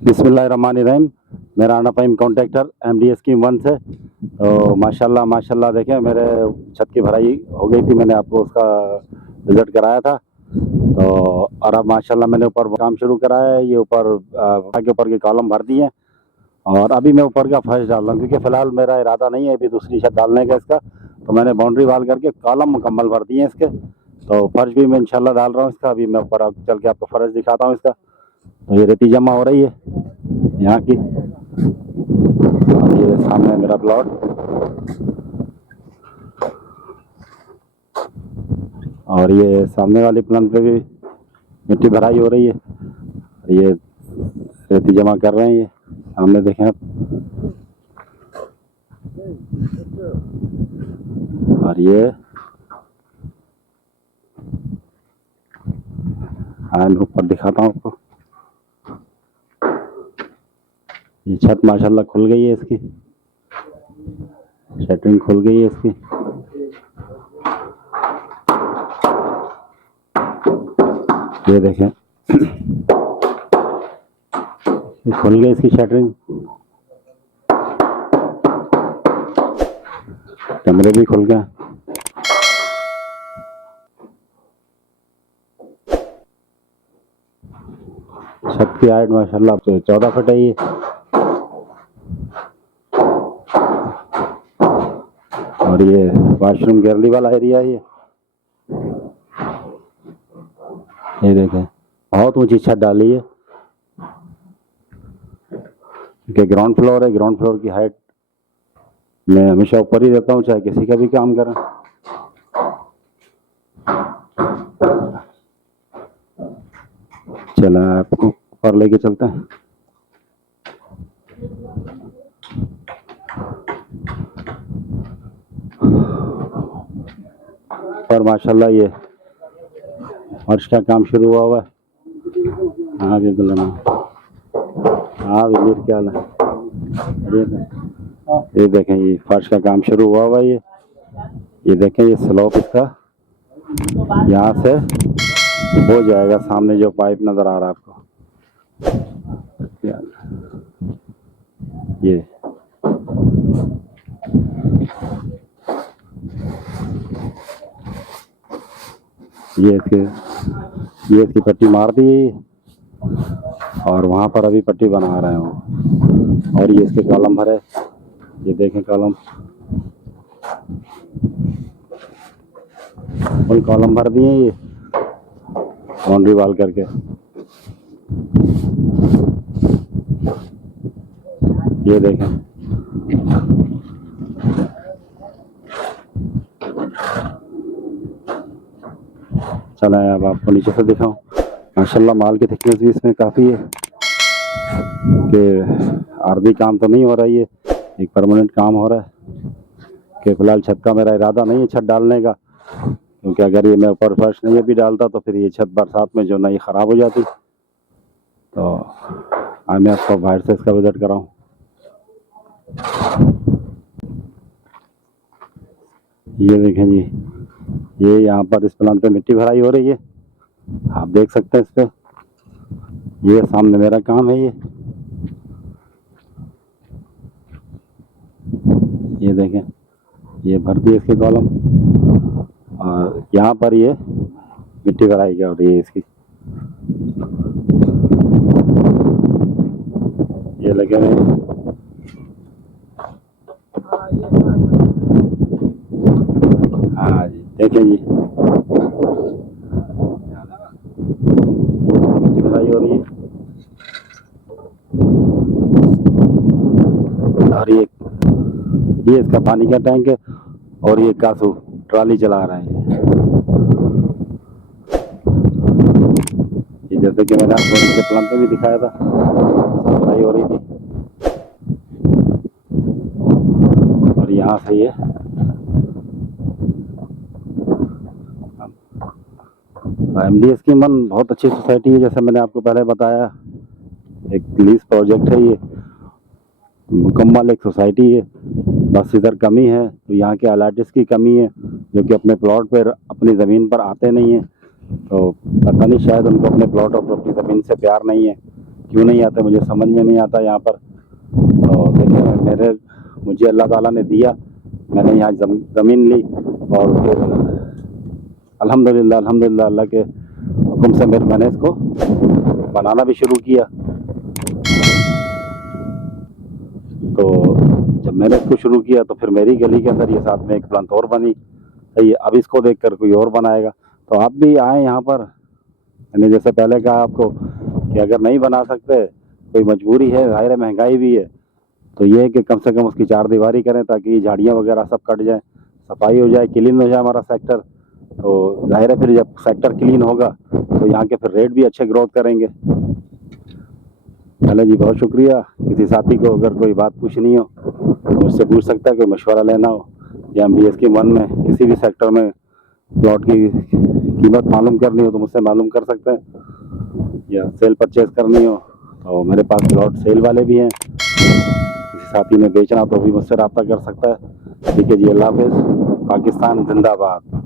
बिस्मिल्लाहिर्रहमानिर्रहीम। मेरा आना फ़हीम कॉन्ट्रैक्टर एमडी स्कीम 1 से। तो माशाल्लाह देखें मेरे छत की भराई हो गई थी, मैंने आपको उसका विज़िट कराया था। तो और अब माशाल्लाह मैंने ऊपर काम शुरू कराया है। ये ऊपर के ऊपर के कॉलम भर दिए और अभी मैं ऊपर का फर्श डाल रहा हूँ, क्योंकि फ़िलहाल मेरा इरादा नहीं है अभी दूसरी छत डालने का इसका। तो मैंने बाउंड्री वाल करके कॉलम मुकम्मल भर दिए इसके। तो फर्श भी मैं इंशाल्लाह डाल रहा हूँ इसका। अभी मैं ऊपर चल के आपको फर्श दिखाता हूँ इसका। तो ये रेती जमा हो रही है यहाँ की, और ये सामने मेरा प्लॉट, और ये सामने वाली प्लांट पे भी मिट्टी भराई हो रही है। ये रेती जमा कर रहे हैं, ये सामने देखें आप। और ये मैं ऊपर दिखाता हूँ आपको। ये छत माशाल्लाह खुल गई है इसकी, शटरिंग खुल गई है इसकी। ये देखें खुल गई इसकी शटरिंग, कमरे भी खुल गए। छत की हाइट माशाल्लाह 14 फुट है ये। और ये वॉशरूम गैलरी वाला एरिया है ये देखें बहुत ऊंची छत डाली है, कि ग्राउंड फ्लोर है। ग्राउंड फ्लोर की हाइट मैं हमेशा ऊपर ही रहता हूँ, चाहे किसी का भी काम करें। चला आपको ऊपर लेके चलते हैं। पर माशाल्लाह ये फर्श का काम शुरू हुआ है। हाँ भी बोलना, हाँ भी मेरे क्या हाल है। ये देखें ये फर्श का काम शुरू हुआ है। ये देखें ये स्लोप इसका यहाँ से हो जाएगा। सामने जो पाइप नज़र आ रहा है आपको, ये इसकी पट्टी मार दी और वहाँ पर अभी पट्टी बना रहे हैं। और ये इसके कॉलम भरे, ये देखें कॉलम, फुल कॉलम भर दिए ये बाउंड्री वाल करके। ये देखें चला है। अब आपको नीचे से दिखाऊं, माशाल्लाह माल की थिकनेस भी इसमें काफ़ी है, कि आर्धी काम तो नहीं हो रहा है, ये एक परमानेंट काम हो रहा है। कि फ़िलहाल छत का मेरा इरादा नहीं है छत डालने का, क्योंकि अगर ये मैं ऊपर फर्श नहीं भी डालता तो फिर ये छत बरसात में जो नहीं ख़राब हो जाती। तो आज मैं आपको बाहर से इसका विज़िट कराऊँ। ये देखें जी, ये यहाँ पर इस प्लांट पे मिट्टी भराई हो रही है, आप देख सकते हैं इस पे। ये सामने मेरा काम है ये देखें ये भर दिए इसके कॉलम, और यहाँ पर ये मिट्टी भराई क्या हो रही है इसकी। ये लगे हुए हाँ जी, देखें जी मिट्टी भराई हो रही है। और ये इसका पानी का टैंक है, और ये कासू ट्रॉली चला रहा है। ये जैसे कि मैंने आपको नीचे प्लांट में भी दिखाया था, सफाई हो रही थी। और यहाँ से ये एमडी स्कीम 1 बहुत अच्छी सोसाइटी है, जैसे मैंने आपको पहले बताया। एक लीज प्रोजेक्ट है, ये मुकम्मल एक सोसाइटी है। बस इधर कमी है तो यहाँ के अलाटिस की कमी है, जो कि अपने प्लॉट पर अपनी ज़मीन पर आते नहीं हैं। तो पता नहीं शायद उनको अपने प्लॉट और अपनी ज़मीन से प्यार नहीं है, क्यों नहीं आते मुझे समझ में नहीं आता यहाँ पर। तो देखिए मुझे अल्लाह ताला ने दिया, मैंने यहाँ ज़मीन ली और फिर अल्हम्दुलिल्लाह अल्हम्दुलिल्लाह अल्लाह के हुक्म से मैंने इसको बनाना भी शुरू किया। तो जब मैंने इसको शुरू किया तो फिर मेरी गली के अंदर ये साथ में एक प्लांट और बनी। सही है, अब इसको देखकर कोई और बनाएगा। तो आप भी आए यहाँ पर। मैंने जैसे पहले कहा आपको कि अगर नहीं बना सकते, कोई मजबूरी है, ज़ाहिर है महंगाई भी है, तो ये है कि कम से कम उसकी चारदीवारी करें ताकि झाड़ियाँ वगैरह सब कट जाएँ, सफाई हो जाए, क्लीन हो जाए हमारा सेक्टर। तो ज़ाहिर है फिर जब सेक्टर क्लीन होगा तो यहाँ के फिर रेट भी अच्छे ग्रोथ करेंगे। चले जी, बहुत शुक्रिया। किसी साथी को अगर कोई बात पूछनी हो तो मुझसे पूछ सकता है, कोई मशवरा लेना हो या MD स्कीम 1 में किसी भी सेक्टर में प्लॉट की कीमत मालूम करनी हो तो मुझसे मालूम कर सकते हैं, या सेल परचेज़ करनी हो तो मेरे पास प्लॉट सेल वाले भी हैं। किसी साथी ने बेचना तो भी मुझसे रब्ता कर सकता है। ठीक है जी, अल्लाह हाफ़िज़। पाकिस्तान जिंदाबाद।